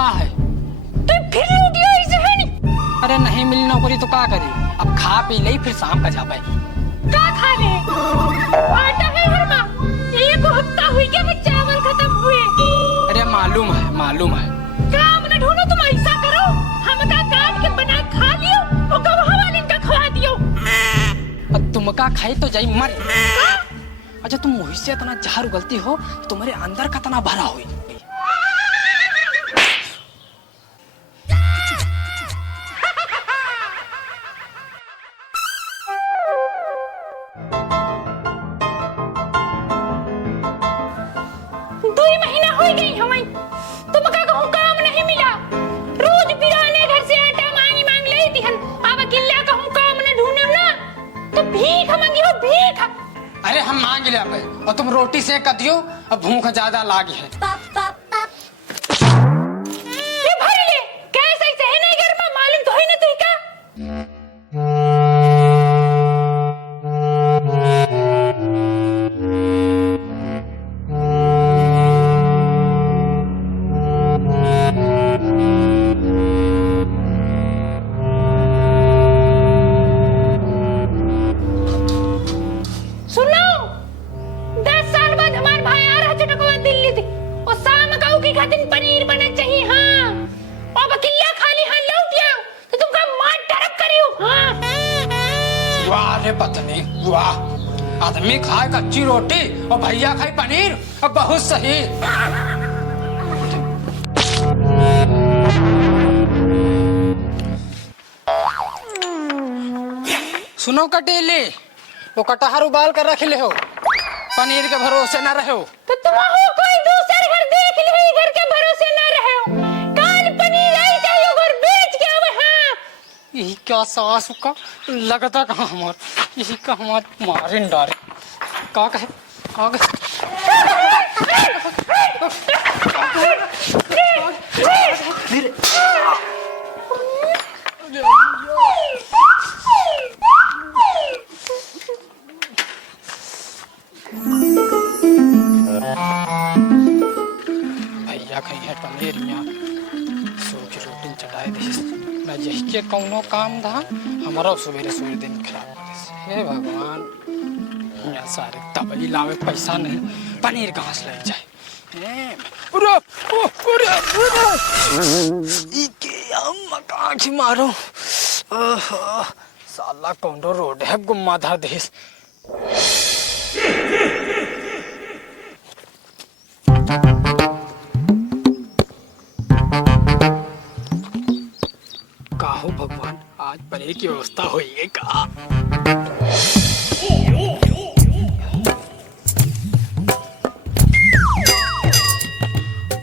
का है तो फिर लूटियो इसे है नहीं। अरे नहीं मिली नौकरी तो का करे, अब खा पी ले फिर शाम का जाबे। का खा ले आटा है हर माँ, एक हफ्ता हुई के भी चावल खत्म हुए। अरे मालूम है काम न ढूंढो, तुम ऐसा करो हम का काट के बना खा लियो और गवाह वाले का खवा दियो। अब तुम का खाई तो जाई मर। अच्छा तुम मुझ से इतना जहर उगलती हो, तुम्हारे अंदर कितना भरा हुई। अरे हम मांग लिया पे और तुम रोटी से कर दियो, अब भूख ज्यादा लागी है। ये भर ले, कैसे है नहीं घर में मालूम तो है ना तुई का। दिन पनीर बना चाहिए। हाँ और बकिया खाली हाँ लौट जाओ तो तुमका मार डरब करियो। हाँ वाह रे पत्नी वाह, आदमी खाए कच्ची रोटी और भैया खाए पनीर, अब बहुत सही। सुनो कटेली, वो कटहर उबाल कर रख ले हो, पनीर के भरोसे न रहो। तो तुम हो कोई दूसरे घर देख ले, घर के भरोसे न रहो। काल पनीर आई चाहिए घर बेच के आवे। हाँ यही क्या सास का लगता कहाँ हमार, यही का हमार मारे न डारे का कहे भैया कहीं है पनीर यहाँ सूखी रोटी चटाए दे ना, यही के कौनो काम था हमारा सवेरे दिन खराब हो गए। हे भगवान, यहाँ सारे तबली लावे पैसा नहीं, पनीर कहाँ से लग जाए। मकान की मारो साला कौनो रोड है गुम्माधार देश। काहो भगवान, आज पनीर की व्यवस्था हुई है का।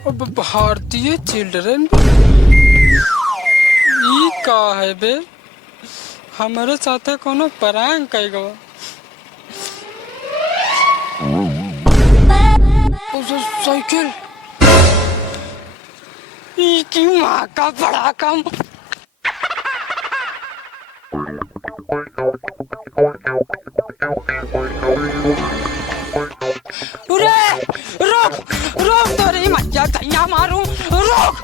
अब भारतीय चिल्ड्रन ई का है बे, हमारे साथे कोनो प्रैंक कइगो। साइकिल ई की माँ का बड़ा काम। रोक तेरी मज्जा धैया मारूं, रोक।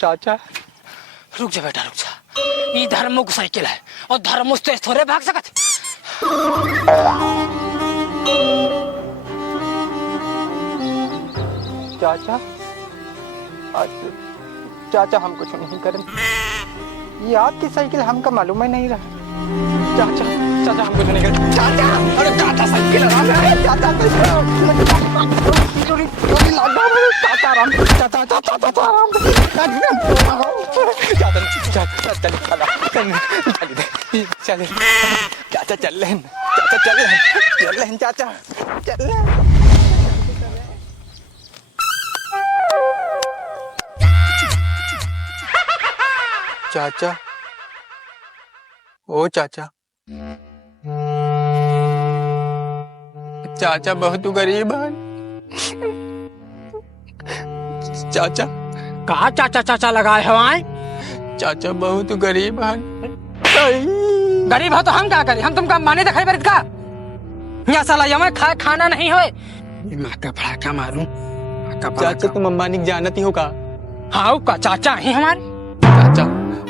चाचा रुक जा बेटा रुक जा, ये धर्मों साइकिल है और धर्मों से थोड़े भाग सकत। चाचा हम कुछ नहीं करें, ये आपकी साइकिल हमका मालूम ही नहीं रहा। चाचा हम कुछ नहीं करें। चाचा अरे चाचा साइकिल चाचा चाचा ओ चाचा चाचा बहुत गरीब है। चाचा कहा चाचा चाचा लगाए हवाएं? चाचा बहुत गरीब है। गरीब हो तो हम क्या करें? हम तुमका माने दिखाई बरत का? या साला यमे खाना नहीं होए। माँ का बड़ा क्या मारूं? चाचा तुम अंबानी जानती हो का? हाँ का चाचा ही हमारे। चाचा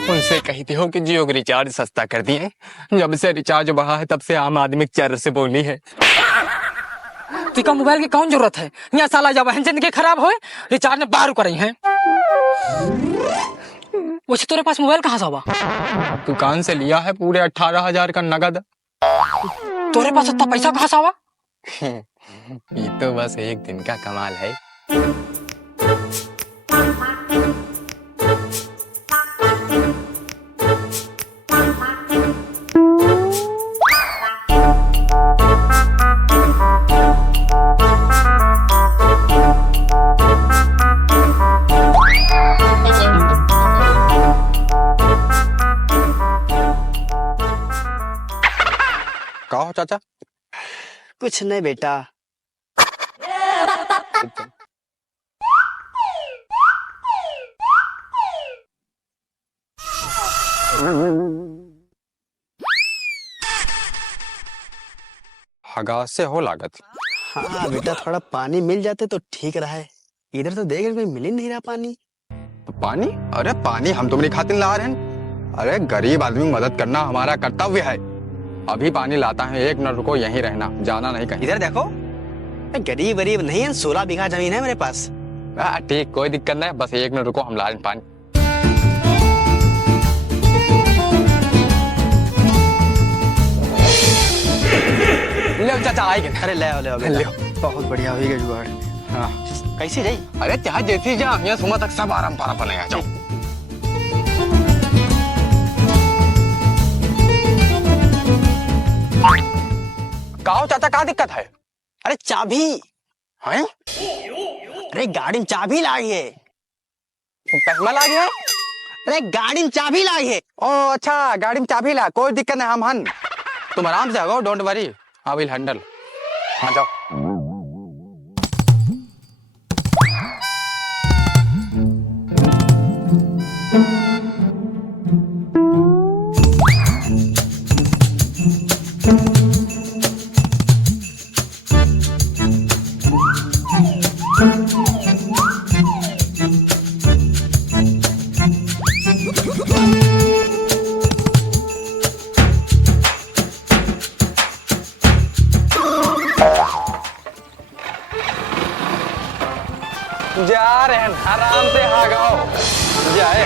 उनसे कहते हो कि जियो रिचार्ज सस्ता कर दिए। जब से रिचार्ज बढ़ा है तब से आम आदमी चर से बोली है। तुका मोबाइल की कौन जरूरत है? या साला जब जिंदगी खराब होए रिचार्ज में 12 करी है। वैसे तेरे पास मोबाइल कहाँ से हुआ? दुकान से लिया है पूरे 18,000 का नगद। तेरे पास इतना पैसा कहाँ से हुआ? ये तो बस एक दिन का कमाल है। कहो चाचा। कुछ नहीं बेटा। हगा से हो लागत। हाँ बेटा, थोड़ा पानी मिल जाते तो ठीक रहा। इधर तो देख कोई मिल ही नहीं रहा पानी। तो पानी? अरे पानी हम तुम्हारी खातिर ला रहे हैं। अरे गरीब आदमी की मदद करना हमारा कर्तव्य है। अभी पानी लाता है, 1 मिनट रुको, यहीं रहना, जाना नहीं कहीं। इधर देखो, गरीब गरीब नहीं है, 16 बीघा जमीन है मेरे पास। ठीक, कोई दिक्कत नहीं, बस 1 मिनट रुको, हम ला रहे हैं पानी। ले चाचा आएंगे। अरे ले आओ बेटा, बहुत बढ़िया होगी जुगाड़। हाँ कैसी रही? अरे चाहे जैसी जा, यहाँ सुबह तक सब आराम पारा बनेगा। जाओ कहो चाचा, क्या दिक्कत है? अरे चाबी हैं? अरे गाड़ी में चाबी लागी है। चश्मा ला गया है? अरे गाड़ी में चाबी लागी है। ओ अच्छा, गाड़ी में चाबी ला, कोई दिक्कत नहीं, हम हन। तुम आराम से आओ, don't worry, I will handle. हाँ जाओ। जा रहे हैं, आराम से हागाओ जाए।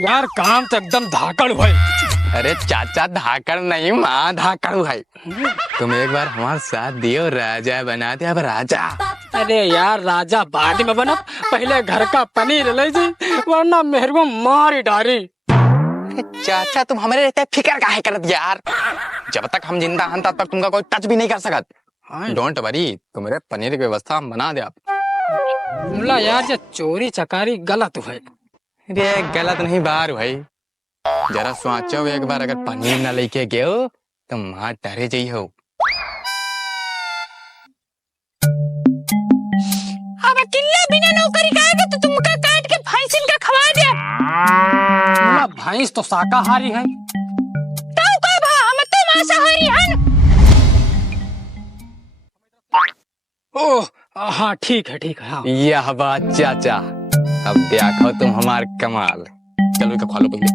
यार काम तो एकदम धाकड़ हुआ। अरे चाचा धाकड़ नहीं, माँ धाकड़ है। तुम एक बार हमारे साथ दियो, राजा बना दे। अब राजा। अरे यार राजा बाद में बना, पहले घर का पनीर ले जी, वरना मेरे को मारी डारी। चाचा तुम हमारे रहते फिक्र काहे करत यार? जब तक हम जिंदा हन तब तक तुमका कोई टच भी नहीं कर सकत। डोंट वरी, तुम्हारे पनीर की व्यवस्था हम बना दे। आप यार ये चोरी चकारी गलत हुई। अरे गलत नहीं बार भाई, जरा सोचो एक बार, अगर पनीर न लेके गए तो माँ डरे जाइ हो। अब अकेला बिना नौकरी का आएगा तो तुमका काट के भैंसिन का खवा दे। भैंस तो शाकाहारी है। तो का भा हम तो मांसाहारी हन। ओह हाँ ठीक है ठीक है। हाँ। यह बात चाचा, अब देखो तुम हमार कमाल। चलो इसका खा लो पहले।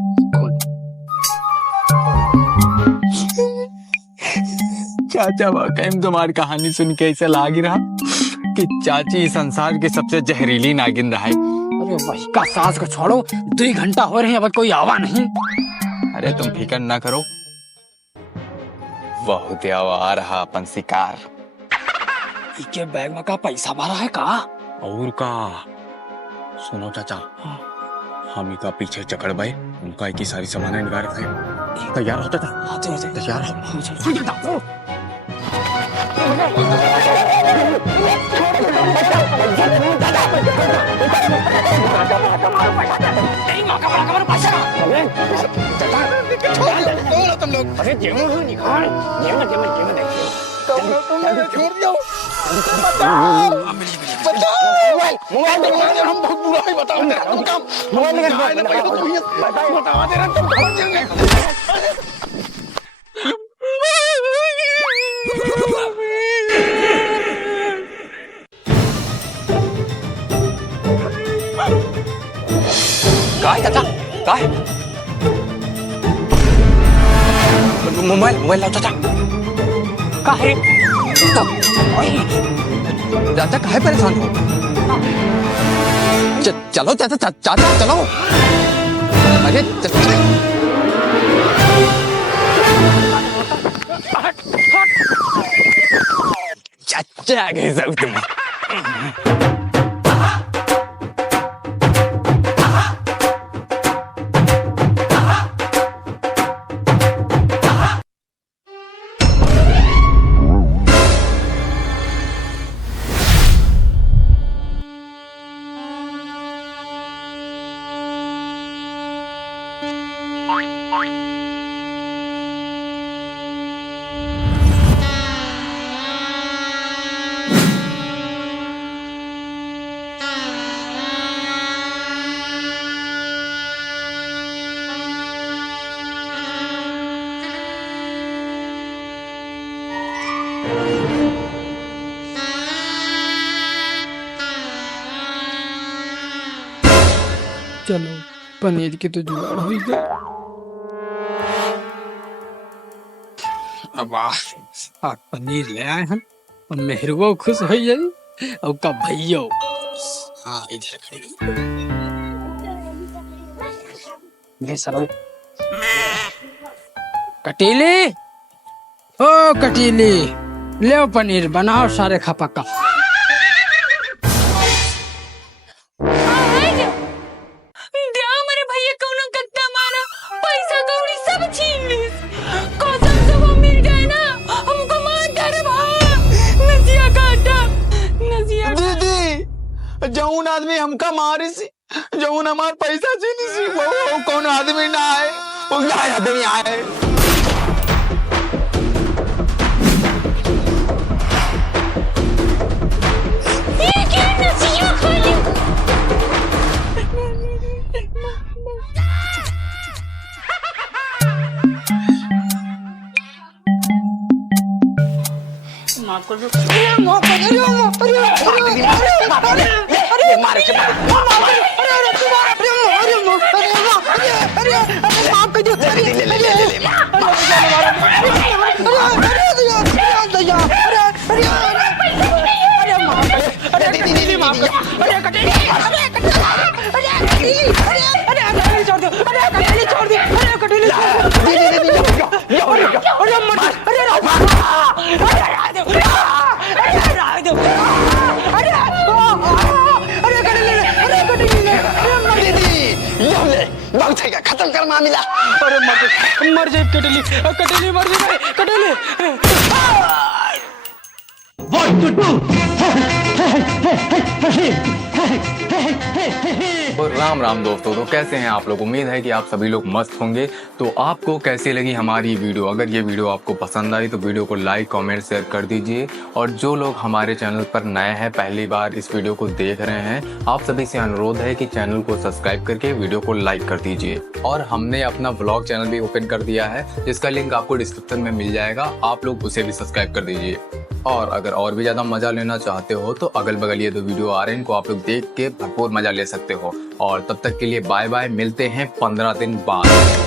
चाचा वाकई तुम्हारी कहानी सुन के ऐसा लाग रहा कि चाची संसार की सबसे जहरीली नागिन रहा है। अरे वही का सास को छोड़ो, 2 घंटा हो रहे हैं, अब कोई आवा नहीं। अरे तुम फिक्र ना करो, बहुत आ रहा अपन शिकार। इके बैग में का पैसा भरा है का? और का सुनो चाचा, हम इनका पीछे चकड़ भाई, उनका एक ही सारी सामान निकाल रखे। तैयार हो चाचा? तैयार हो। दादा कहाँ है चाचा? कहाँ है? मोबाइल लाओ चाचा। कहाँ है? चाचा काहे परेशान हो? चलो चाचा, चाचा चलो। अरे चाचा आ गए सब तुम। चलो पनीर की तो जुगाड़ हो गई। अब पनीर ले आए हम और मेहरबो खुश हो जाई और का भैया। हाँ इधर खड़ी ये सरो कटीली। ओ कटीली ले पनीर बनाओ सारे खपा का। जौन आदमी हमका मारी सी, जौन हमार पैसा छीनी सी, वो कौन आदमी ना आए, वो आदमी आए। ये क्या नसिया खाली? माफ कर दो। खत्म कर मामला। अरे मर जाए कटली, कटली मर जाए कटली। What to do? Ram Ram दोस्तों, तो कैसे हैं आप लोग? उम्मीद है कि आप सभी लोग मस्त होंगे। तो आपको कैसी लगी हमारी वीडियो? अगर ये वीडियो आपको पसंद आई तो वीडियो को लाइक कमेंट शेयर कर दीजिए। और जो लोग हमारे चैनल पर नए हैं, पहली बार इस वीडियो को देख रहे हैं, आप सभी से अनुरोध है कि चैनल को सब्सक्राइब करके वीडियो को लाइक कर दीजिए। और हमने अपना व्लॉग चैनल भी ओपन कर दिया है, जिसका लिंक आपको डिस्क्रिप्शन में मिल जाएगा, आप लोग उसे भी सब्सक्राइब कर दीजिए। और अगर और भी ज़्यादा मज़ा लेना चाहते हो तो अगल बगल ये 2 वीडियो आ रहे हैं, इनको आप लोग देख के भरपूर मज़ा ले सकते हो। और तब तक के लिए बाय बाय, मिलते हैं 15 दिन बाद।